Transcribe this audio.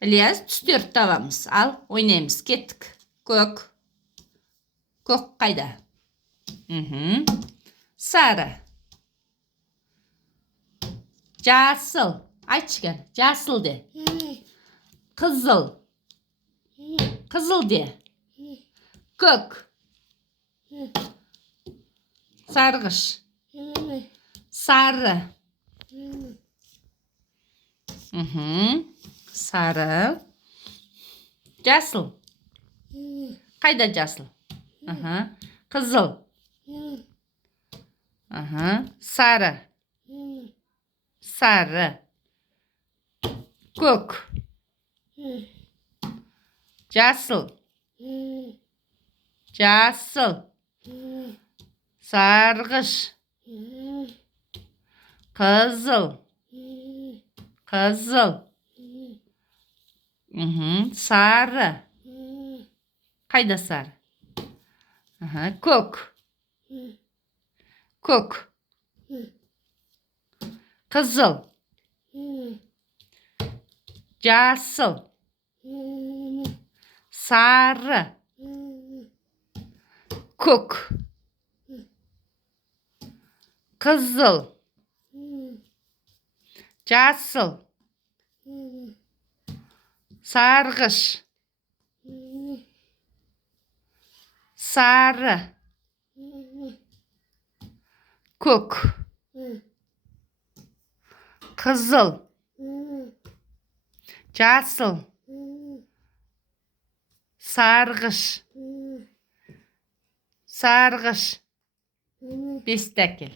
İlyas түстерді табамыз. Al ойнаймыз. Кеттік. Көк. Көк қайда? Сары. Жасыл. Айтшы кән. Жасыл де. Қызыл. Қызыл де. Көк. Сарғыш. Сары. Сары. Жасыл. Қайда жасыл? Қызыл. Сары. Сары. Көк. Жасыл. Жасыл. Сарғыш. Қызыл. Қызыл. Сары. Қайда сары? Көк. Көк. Қызыл. Жасыл. Сары. Көк. Қызыл. Жасыл. Сарғыш. Сары. Көк. Қызыл. Жасыл. Сарғыш. Сарғыш. Бесті әкел.